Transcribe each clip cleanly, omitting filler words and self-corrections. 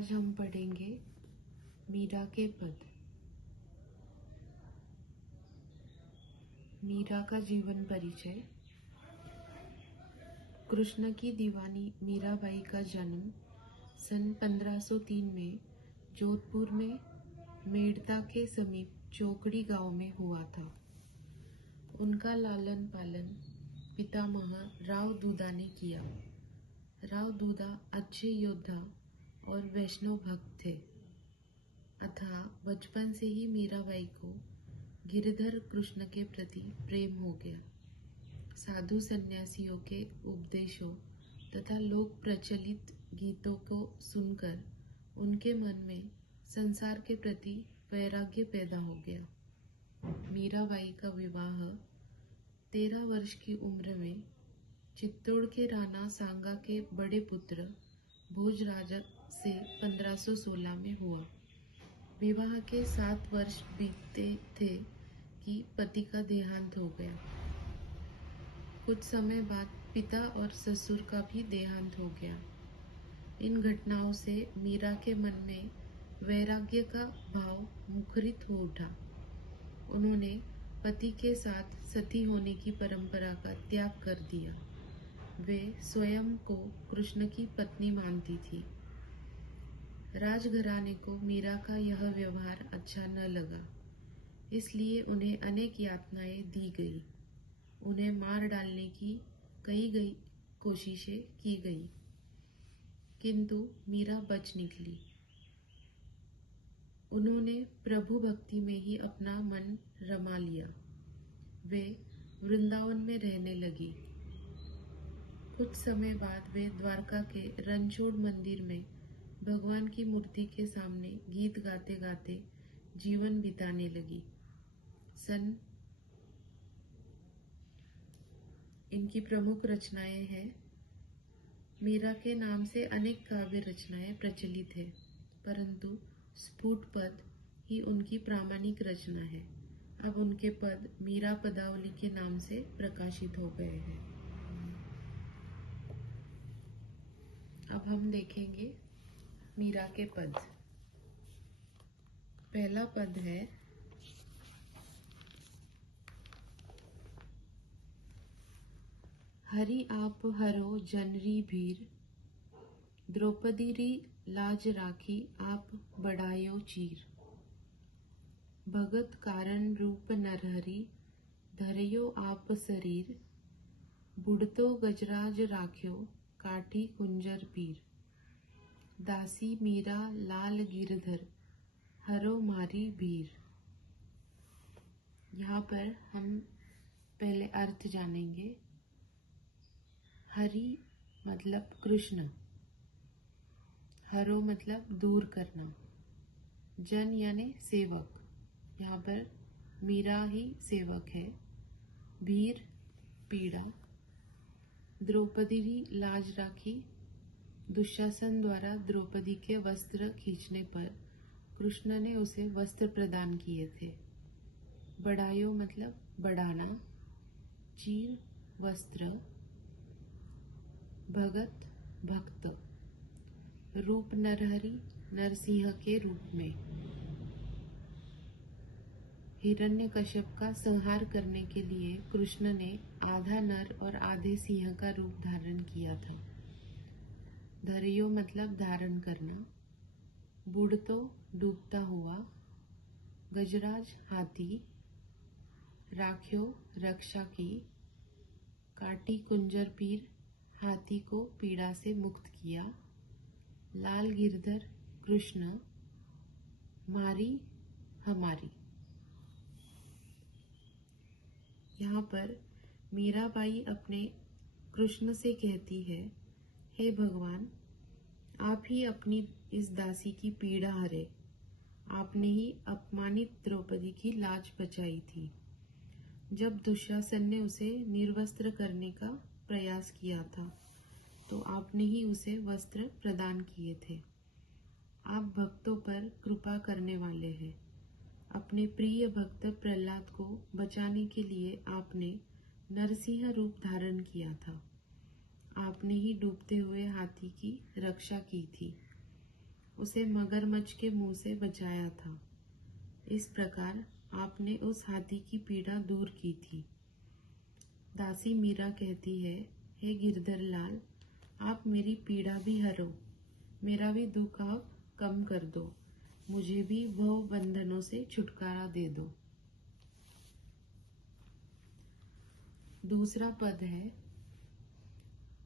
आज हम पढ़ेंगे मीरा के पद। मीरा का जीवन परिचय। कृष्ण की दीवानी मीराबाई का जन्म सन 1503 में जोधपुर में मेड़ता के समीप चौकड़ी गांव में हुआ था। उनका लालन पालन पितामह राव दूधा ने किया। राव दूधा अच्छे योद्धा और वैष्णव भक्त थे, अतः बचपन से ही मीराबाई को गिरधर कृष्ण के प्रति प्रेम हो गया। साधु सन्यासियों के उपदेशों तथा लोक प्रचलित गीतों को सुनकर उनके मन में संसार के प्रति वैराग्य पैदा हो गया। मीराबाई का विवाह 13 वर्ष की उम्र में चित्तौड़ के राणा सांगा के बड़े पुत्र भोजराज से 1516 में हुआ। विवाह के 7 वर्ष बीतते थे कि पति का देहांत हो गया। कुछ समय बाद पिता और ससुर का भी देहांत हो गया। इन घटनाओं से मीरा के मन में वैराग्य का भाव मुखरित हो उठा। उन्होंने पति के साथ सती होने की परंपरा का त्याग कर दिया। वे स्वयं को कृष्ण की पत्नी मानती थी। राजघराने को मीरा का यह व्यवहार अच्छा न लगा, इसलिए उन्हें अनेक यातनाएं दी गई। उन्हें मार डालने की कई कोशिशें की गई, किंतु मीरा बच निकली। उन्होंने प्रभु भक्ति में ही अपना मन रमा लिया। वे वृंदावन में रहने लगी। कुछ समय बाद वे द्वारका के रणछोड़ मंदिर में भगवान की मूर्ति के सामने गीत गाते गाते जीवन बिताने लगी। इनकी प्रमुख रचनाएं हैं। मीरा के नाम से अनेक काव्य रचनाएं प्रचलित है, परंतु स्फुट पद ही उनकी प्रामाणिक रचना है। अब उनके पद मीरा पदावली के नाम से प्रकाशित हो गए हैं। अब हम देखेंगे मीरा के पद। पहला पद है हरि आप हरो जनरी भीर, द्रौपदी री लाज राखी आप बढ़ायो चीर। भगत कारण रूप नरहरि, धरयो आप शरीर। बुढ़तो गजराज राख्यो, काठी कुंजर पीर। दासी मीरा लाल गिरधर, हरो मारी भीर। यहाँ पर हम पहले अर्थ जानेंगे। हरि मतलब कृष्ण, हरो मतलब दूर करना, जन यानी सेवक, यहाँ पर मीरा ही सेवक है। भीर पीड़ा। द्रौपदी ही लाज राखी, दुशासन द्वारा द्रौपदी के वस्त्र खींचने पर कृष्ण ने उसे वस्त्र प्रदान किए थे। बढ़ायो मतलब बढ़ाना, चीर वस्त्र। भगत भक्त। रूप नरहरि नरसिंह के रूप में। हिरण्यकश्यप का संहार करने के लिए कृष्ण ने आधा नर और आधे सिंह का रूप धारण किया था। धरियो मतलब धारण करना। बुढ़तो डूबता हुआ। गजराज हाथी। राख्यो रक्षा की। काटी कुंजर पीर हाथी को पीड़ा से मुक्त किया। लाल गिरधर कृष्ण। मारी हमारी। यहाँ पर मीराबाई अपने कृष्ण से कहती है, हे भगवान, आप ही अपनी इस दासी की पीड़ा हरे। आपने ही अपमानित द्रौपदी की लाज बचाई थी। जब दुशासन ने उसे निर्वस्त्र करने का प्रयास किया था, तो आपने ही उसे वस्त्र प्रदान किए थे। आप भक्तों पर कृपा करने वाले हैं। अपने प्रिय भक्त प्रहलाद को बचाने के लिए आपने नरसिंह रूप धारण किया था। आपने ही डूबते हुए हाथी की रक्षा की थी। उसे मगरमच्छ के मुंह से बचाया था। इस प्रकार आपने उस हाथी की पीड़ा दूर की थी। दासी मीरा कहती है, हे गिरधर लाल, आप मेरी पीड़ा भी हरो, मेरा भी दुख आप कम कर दो, मुझे भी भव बंधनों से छुटकारा दे दो। दूसरा पद है,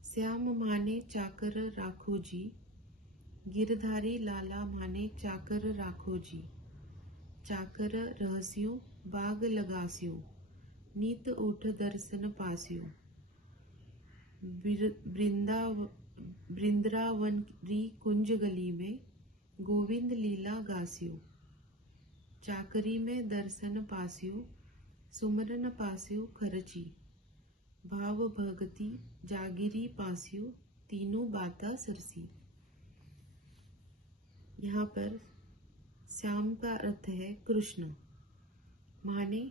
श्याम माने चाकर राखो जी, गिरधारी लाला माने चाकर राखो जी। चाकर रहस्यों बाग लगास्यो, नीत उठ दर्शन पास्यो। वृंदावनरी कुंज गली में गोविंद लीला गास्यो। चाकरी में दर्शन पास्यो, सुमरन पास्यो खरची। भाव भगति जागिरी पास्यो, तीनों बाता सरसी। यहाँ पर श्याम का अर्थ है कृष्ण, माने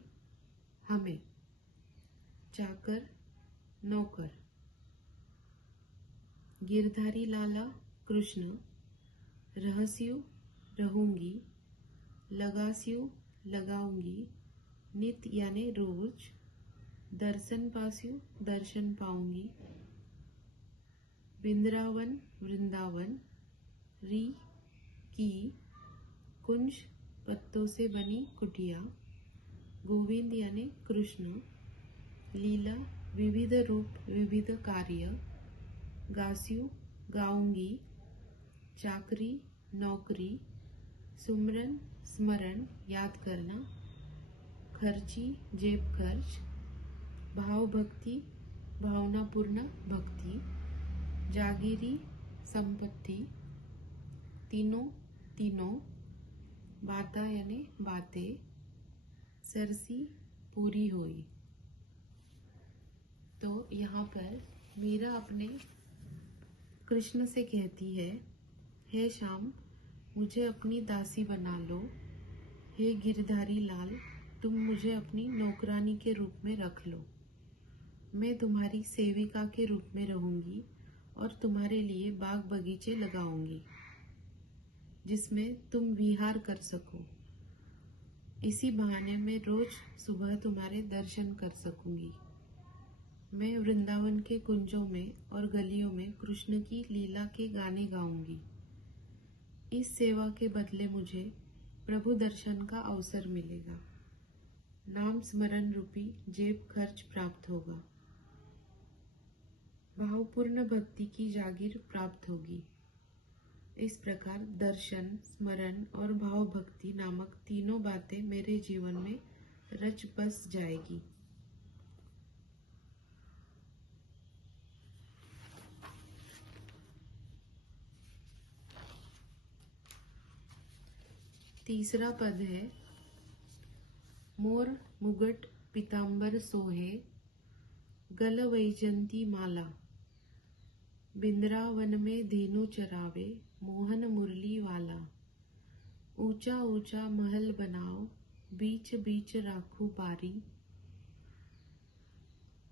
हमें, चाकर नौकर, गिरधारी लाला कृष्ण, रहस्यु रहूंगी, लगास्यु लगाऊंगी, नित यानी रोज, दर्शन पास्यु दर्शन पाऊंगी, वृंदावन वृंदावन, री की, कुंज पत्तों से बनी कुटिया, गोविंद यानी कृष्ण, लीला विविध रूप विविध कार्य, गास्यु गाऊंगी, चाकरी नौकरी, सुमरन स्मरण याद करना, खर्ची जेब खर्च, भाव भक्ति भावनापूर्ण भक्ति, जागीरी संपत्ति, तीनों तीनों, बाता यानी बातें, सरसी पूरी हुई। तो यहाँ पर मीरा अपने कृष्ण से कहती है, हे श्याम, मुझे अपनी दासी बना लो। हे गिरधारी लाल, तुम मुझे अपनी नौकरानी के रूप में रख लो। मैं तुम्हारी सेविका के रूप में रहूंगी और तुम्हारे लिए बाग बगीचे लगाऊंगी जिसमें तुम विहार कर सको। इसी बहाने मैं रोज सुबह तुम्हारे दर्शन कर सकूंगी। मैं वृंदावन के कुंजों में और गलियों में कृष्ण की लीला के गाने गाऊंगी। इस सेवा के बदले मुझे प्रभु दर्शन का अवसर मिलेगा, नाम स्मरण रूपी जेब खर्च प्राप्त होगा, भावपूर्ण भक्ति की जागीर प्राप्त होगी। इस प्रकार दर्शन, स्मरण और भाव भक्ति नामक तीनों बातें मेरे जीवन में रच बस जाएगी। तीसरा पद है, मोर मुगट पीतांबर सोहे, गल वैजंती माला। बिंद्रावन में धेनु चरावे, मोहन मुरली वाला। ऊंचा ऊंचा महल बनाओ, बीच बीच राखो बारी।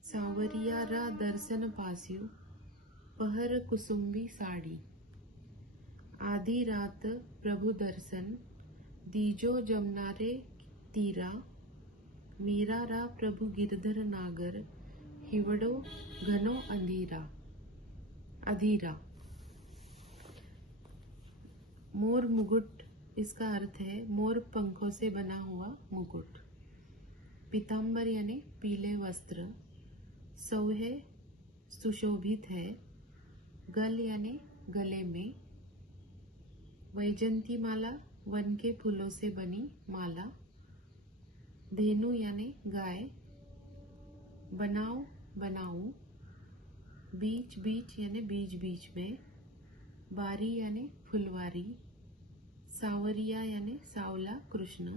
सांवरिया रा दर्शन पास्यो, पहर कुसुम्बी साड़ी। आधी रात प्रभु दर्शन, दीजो जमुना रे तीरा। मीरा रा प्रभु गिरधर नागर, हिवड़ो घनो अंधेरा अधीरा। मोर मुकुट, इसका अर्थ है मोर पंखों से बना हुआ मुकुट। पीतांबर यानी पीले वस्त्र। सौहे सुशोभित है। गल यानी गले में। वैजंती माला, वन के फूलों से बनी माला। धेनु यानी गाय। बनाओ बनाऊं। बीच बीच यानी बीच बीच में। बारी यानी फुलवारी। सांवरिया यानी सावला कृष्ण।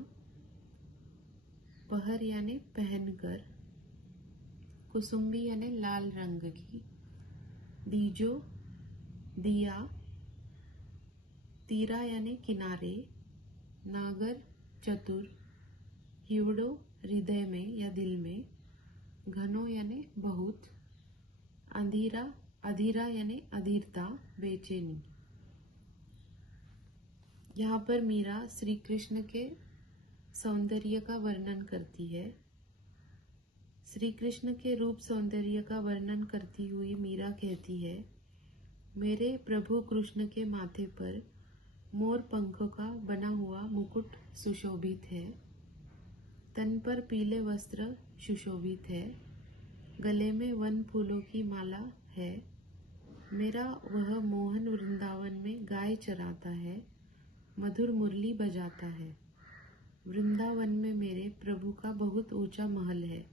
पहर यानी पहनकर। कुसुम्बी यानी लाल रंग की। दीजो दिया। तीरा यानी किनारे। नागर चतुर। हिवड़ो हृदय में या दिल में। घनो यानी बहुत। अंधीरा अधीरा यानी अधीरता बेचैनी। यहाँ पर मीरा श्री कृष्ण के सौंदर्य का वर्णन करती है। श्री कृष्ण के रूप सौंदर्य का वर्णन करती हुई मीरा कहती है, मेरे प्रभु कृष्ण के माथे पर मोर पंखों का बना हुआ मुकुट सुशोभित है, तन पर पीले वस्त्र सुशोभित है, गले में वन फूलों की माला है। मेरा वह मोहन वृंदावन में गाय चराता है, मधुर मुरली बजाता है। वृंदावन में मेरे प्रभु का बहुत ऊंचा महल है।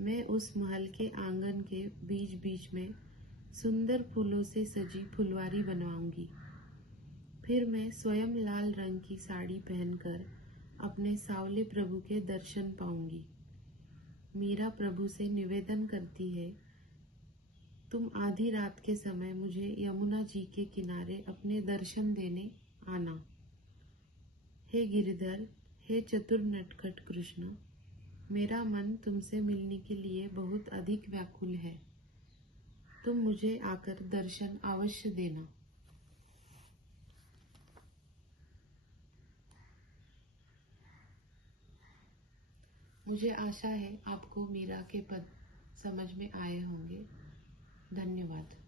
मैं उस महल के आंगन के बीच बीच में सुंदर फूलों से सजी फुलवारी बनवाऊंगी। फिर मैं स्वयं लाल रंग की साड़ी पहनकर अपने सावले प्रभु के दर्शन पाऊंगी। मीरा प्रभु से निवेदन करती है, तुम आधी रात के समय मुझे यमुना जी के किनारे अपने दर्शन देने आना। हे गिरधर, हे चतुर नटखट कृष्ण, मेरा मन तुमसे मिलने के लिए बहुत अधिक व्याकुल है। तुम मुझे आकर दर्शन अवश्य देना। मुझे आशा है आपको मीरा के पद समझ में आए होंगे। धन्यवाद।